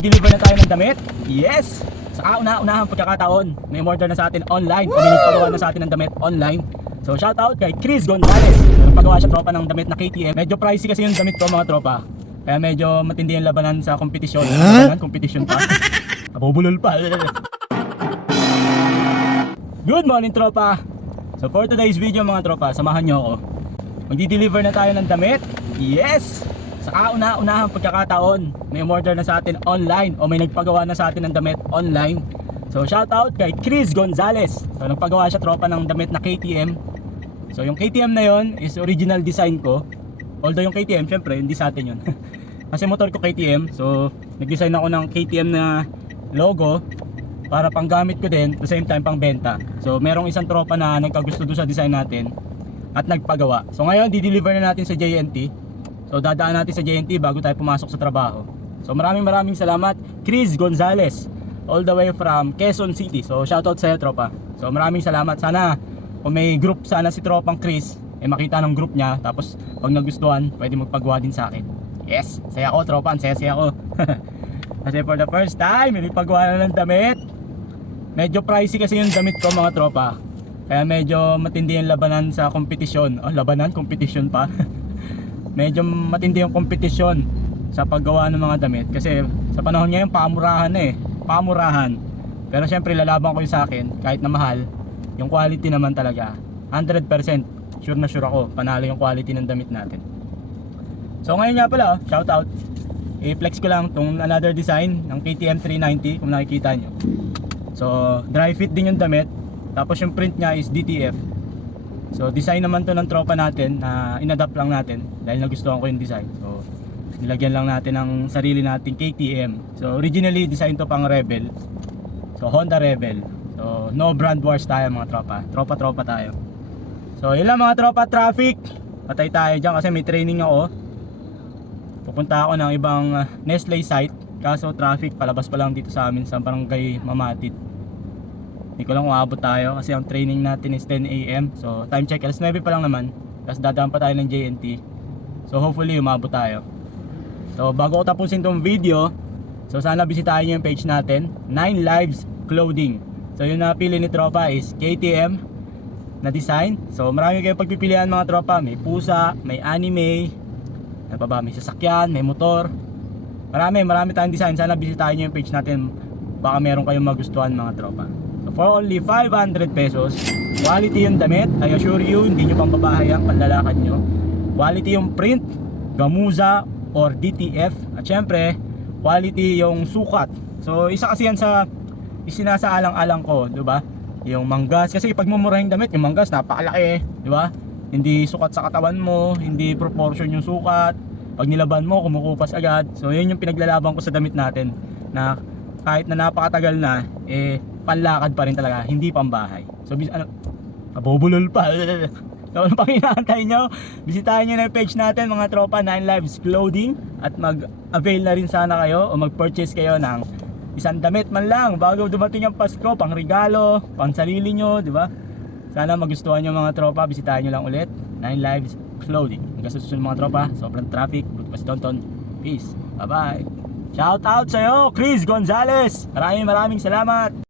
Magdi-deliver na tayo ng damit. Yes! Sa kauna-unahang pagkakataon, may order na sa atin online o may nagpagawa na sa atin ng damit online. So shoutout kay Chris Gonzales. Nagpagawa siya tropa ng damit na KTM. Medyo pricey kasi yung damit ko mga tropa. Kaya medyo matindi yung labanan sa kompetisyon. Labanan, competition pa. Nabubulol pa. Good morning tropa. So for today's video mga tropa, samahan nyo ako. Magdi-deliver na tayo ng damit. Yes! Sa kauna-unahang pagkakataon, may order na sa atin online o may nagpagawa na sa atin ng damit online. So shoutout kay Chris Gonzales. So nagpagawa siya tropa ng damit na KTM. So yung KTM na yon is original design ko. Although yung KTM syempre hindi sa atin yun. Kasi motor ko KTM. So nag-design ako ng KTM na logo para panggamit ko din, at the same time pang benta. So merong isang tropa na nagkagusto doon sa design natin at nagpagawa. So ngayon di-deliver na natin sa JNT. So dadaan natin sa JNT bago tayo pumasok sa trabaho. So maraming salamat Chris Gonzales, all the way from Quezon City. So shoutout sa iyo tropa. So maraming salamat. Sana kung may group sana si tropang Chris, makita ng group niya. Tapos pag nagustuhan, pwede magpagawa din sa akin. Yes, saya ko tropa, saya ko. Kasi for the first time, may paggawa na ng damit. Medyo pricey kasi yung damit ko mga tropa. Kaya medyo matindi yung labanan sa kompetisyon. Oh, labanan, competition pa. Medyo matindi yung kompetisyon sa paggawa ng mga damit. Kasi sa panahon ngayon, pamurahan na pamurahan. Pero syempre lalaban ko yung sa akin, kahit na mahal. Yung quality naman talaga 100% sure na sure ako panalo yung quality ng damit natin. So ngayon nga pala, shout out, i-flex ko lang tong another design ng KTM 390 kung nakikita nyo. So dry fit din yung damit. Tapos yung print nya is DTF. So design naman to ng tropa natin na inadapt lang natin dahil nagustuhan ko yung design. So nilagyan lang natin ng sarili nating KTM. So originally design to pang Rebel. So Honda Rebel. So no brand wars tayo mga tropa. Tropa tayo. So yun lang mga tropa, traffic. Patay tayo dyan kasi may training ako. Pupunta ako ng ibang Nestle site. Kaso traffic, palabas pa lang dito sa amin sa barangay Mamatid. Hindi ko lang kung aabot tayo kasi ang training natin is 10 AM. So time check, alas 9 pa lang naman. Tapos dadaan pa tayo ng JNT. So hopefully umabot tayo. So bago ko tapusin tong video, so sana bisitahin nyo yung page natin, 9 Lives Clothing. So yung napili ni tropa is KTM na design. So marami kayong pagpipilian mga tropa. May pusa, may anime, ano pa ba? May sasakyan, may motor. Marami tayong design. Sana bisitahin nyo yung page natin. Baka meron kayong magustuhan mga tropa. So for only 500 pesos, quality yung damit. I assure you, hindi nyo pang babahayang panlalakad nyo. Quality yung print, Gamuza or DTF. At syempre, quality yung sukat. So isa kasi yan sa isinasaalang-alang ko, diba? Yung manggas. Kasi pag mumurahing damit, yung manggas napakalaki, diba? Hindi sukat sa katawan mo, hindi proportion yung sukat. Pag nilaban mo, kumukupas agad. So yun yung pinaglalaban ko sa damit natin, na kahit na napakatagal na, panlakad pa rin talaga, hindi pambahay. So nabubulol pa. So ano pang inaantay nyo? Bisitahin nyo na yung page natin mga tropa, 9 Lives Clothing. At mag-avail na rin sana kayo o mag-purchase kayo ng isang damit man lang bago dumating ang Pasko, pang regalo, pang sarili nyo, di ba? Sana magustuhan nyo mga tropa. Bisitahin nyo lang ulit 9 Lives Clothing. Hanggang sa susunod mga tropa, sobrang traffic. Buti pa si Tonton. Peace, bye bye. Shout out sa'yo Chris Gonzales. Maraming salamat.